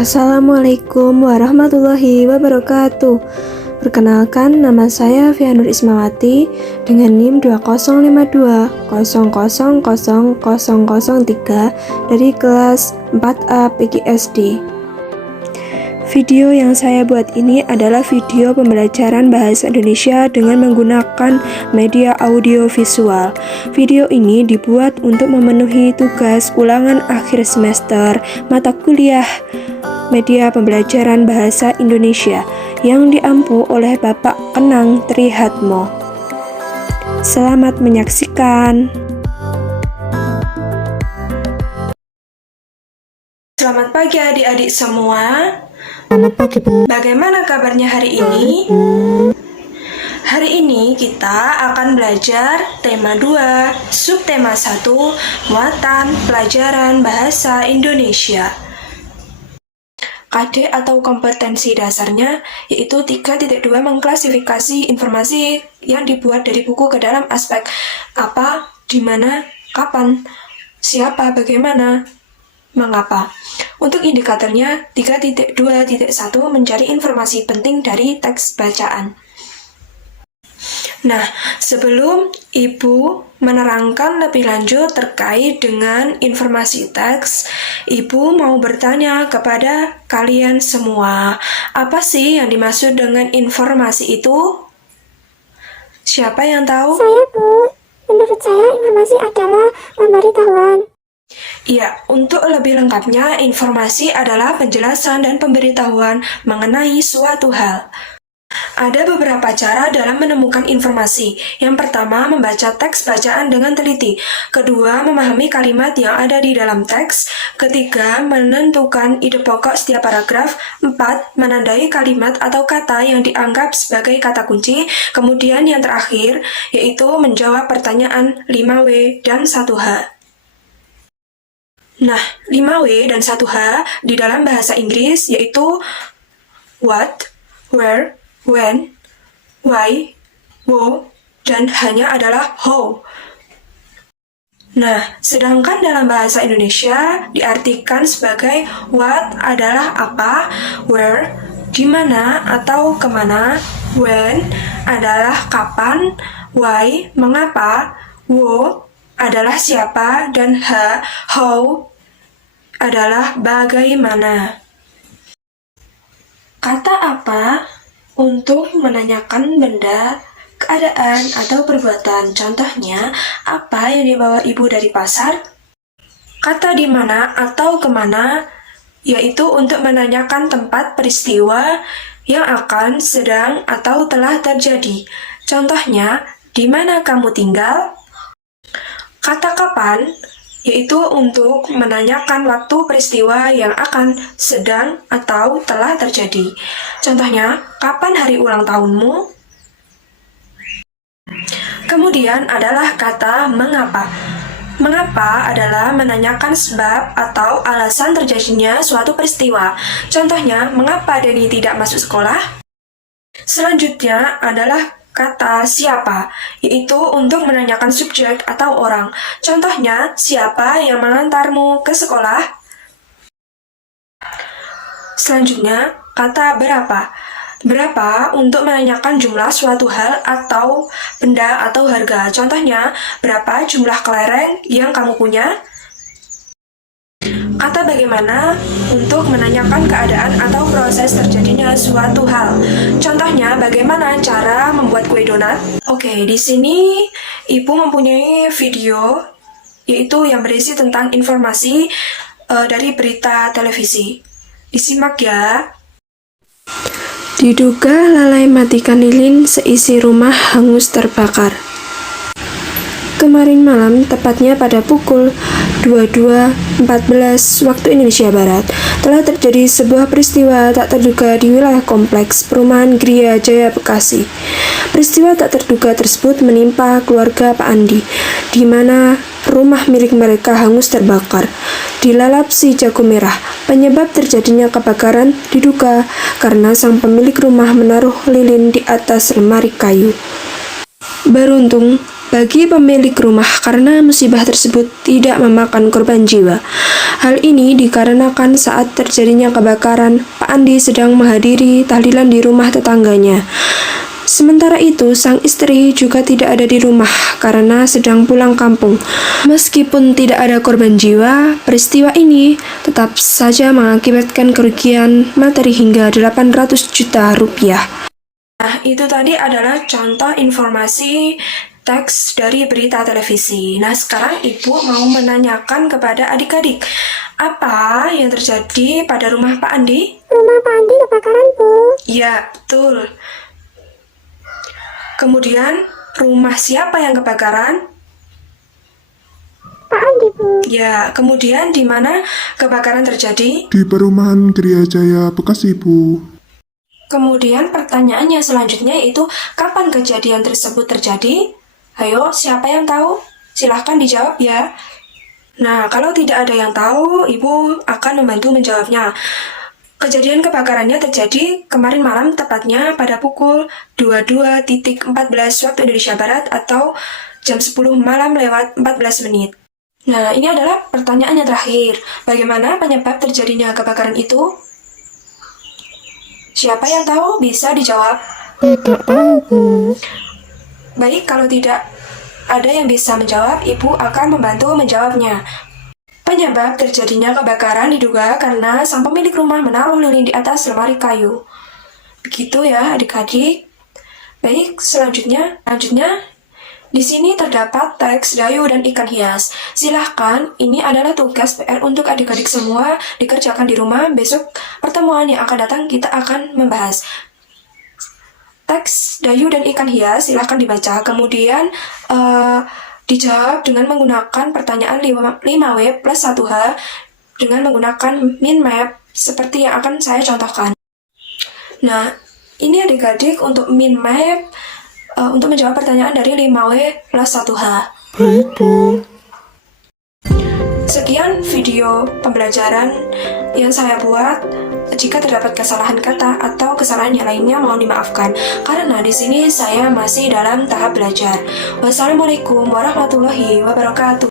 Assalamualaikum warahmatullahi wabarakatuh. Perkenalkan, nama saya Fianur Ismawati dengan NIM 2052000003 dari kelas 4A PGSD. Video yang saya buat ini adalah video pembelajaran bahasa Indonesia dengan menggunakan media audio visual. Video ini dibuat untuk memenuhi tugas ulangan akhir semester mata kuliah media pembelajaran bahasa Indonesia yang diampu oleh Bapak Kenang Trihatmo. Selamat menyaksikan. Selamat pagi adik-adik semua. Selamat pagi, Bu. Bagaimana kabarnya hari ini? Hari ini kita akan belajar tema 2, subtema 1, muatan pelajaran bahasa Indonesia. KD atau kompetensi dasarnya yaitu 3.2 mengklasifikasi informasi yang dibuat dari buku ke dalam aspek apa, di mana, kapan, siapa, bagaimana, mengapa. Untuk indikatornya 3.2.1 mencari informasi penting dari teks bacaan. Nah, sebelum Ibu menerangkan lebih lanjut terkait dengan informasi teks, Ibu mau bertanya kepada kalian semua, apa sih yang dimaksud dengan informasi itu? Siapa yang tahu? Saya, Bu. Menurut saya, informasi adalah pemberitahuan. Ya, untuk lebih lengkapnya, informasi adalah penjelasan dan pemberitahuan mengenai suatu hal. Ada beberapa cara dalam menemukan informasi. Yang pertama, membaca teks bacaan dengan teliti. Kedua, memahami kalimat yang ada di dalam teks. Ketiga, menentukan ide pokok setiap paragraf. 4, menandai kalimat atau kata yang dianggap sebagai kata kunci. Kemudian yang terakhir, yaitu menjawab pertanyaan 5W dan 1H. Nah, 5W dan 1H di dalam bahasa Inggris yaitu what, where, when, why, wo, dan hanya adalah how. Nah, sedangkan dalam bahasa Indonesia diartikan sebagai what adalah apa, where, di mana atau kemana, when adalah kapan, why, mengapa, wo adalah siapa, dan how adalah bagaimana. Kata apa untuk menanyakan benda, keadaan, atau perbuatan. Contohnya, apa yang dibawa ibu dari pasar? Kata di mana atau kemana, yaitu untuk menanyakan tempat peristiwa yang akan, sedang, atau telah terjadi. Contohnya, di mana kamu tinggal? Kata kapan, yaitu untuk menanyakan waktu peristiwa yang akan, sedang, atau telah terjadi. Contohnya, kapan hari ulang tahunmu? Kemudian adalah kata mengapa. Mengapa adalah menanyakan sebab atau alasan terjadinya suatu peristiwa. Contohnya, mengapa Denny tidak masuk sekolah? Selanjutnya adalah kata siapa, yaitu untuk menanyakan subjek atau orang. Contohnya, siapa yang mengantarmu ke sekolah? Selanjutnya, kata berapa. Berapa untuk menanyakan jumlah suatu hal atau benda atau harga. Contohnya, berapa jumlah kelereng yang kamu punya? Kata bagaimana untuk menanyakan keadaan atau proses terjadinya suatu hal. Contohnya, bagaimana cara membuat kue donat? Oke, di sini Ibu mempunyai video yaitu yang berisi tentang informasi dari berita televisi. Disimak ya. Diduga lalai matikan lilin, seisi rumah hangus terbakar. Kemarin malam, tepatnya pada pukul 22.14 waktu Indonesia Barat, telah terjadi sebuah peristiwa tak terduga di wilayah kompleks perumahan Gria Jaya Bekasi. Peristiwa tak terduga tersebut menimpa keluarga Pak Andi, di mana rumah milik mereka hangus terbakar. Dilalap si jago merah, penyebab terjadinya kebakaran diduga karena sang pemilik rumah menaruh lilin di atas lemari kayu. Beruntung bagi pemilik rumah karena musibah tersebut tidak memakan korban jiwa. Hal ini dikarenakan saat terjadinya kebakaran, Pak Andi sedang menghadiri tahlilan di rumah tetangganya. Sementara itu, sang istri juga tidak ada di rumah karena sedang pulang kampung. Meskipun tidak ada korban jiwa, peristiwa ini tetap saja mengakibatkan kerugian materi hingga 800 juta rupiah. Nah, itu tadi adalah contoh informasi teks dari berita televisi. Nah, sekarang Ibu mau menanyakan kepada adik-adik, apa yang terjadi pada rumah Pak Andi? Rumah Pak Andi kebakaran, Bu. Ya, betul. Kemudian, rumah siapa yang kebakaran? Pak Andi, Bu. Ya, kemudian di mana kebakaran terjadi? Di perumahan Gria Jaya, Bekasi, Bu. Kemudian pertanyaannya selanjutnya itu, kapan kejadian tersebut terjadi? Ayo, siapa yang tahu? Silahkan dijawab ya. Nah, kalau tidak ada yang tahu, Ibu akan membantu menjawabnya. Kejadian kebakarannya terjadi kemarin malam, tepatnya pada pukul 22.14 waktu Indonesia Barat atau jam 10 malam lewat 14 menit. Nah, ini adalah pertanyaan yang terakhir. Bagaimana penyebab terjadinya kebakaran itu? Siapa yang tahu bisa dijawab? Tidak tahu, Bu. Baik, kalau tidak ada yang bisa menjawab, Ibu akan membantu menjawabnya. Penyebab terjadinya kebakaran diduga karena sang pemilik rumah menaruh lilin di atas lemari kayu. Begitu ya adik-adik. Baik, selanjutnya di sini terdapat teks Dayu dan ikan hias. Silahkan, ini adalah tugas PR untuk adik-adik semua dikerjakan di rumah. Besok pertemuan yang akan datang kita akan membahas teks Dayu dan ikan hias. Silahkan dibaca. Kemudian dijawab dengan menggunakan pertanyaan 5W plus 1H dengan menggunakan min map seperti yang akan saya contohkan. Nah, ini adik-adik untuk min map untuk menjawab pertanyaan dari 5W plus 1H. Baik, Bu. Sekian video pembelajaran yang saya buat. Jika terdapat kesalahan kata atau kesalahan yang lainnya mohon dimaafkan karena di sini saya masih dalam tahap belajar. Wassalamualaikum warahmatullahi wabarakatuh.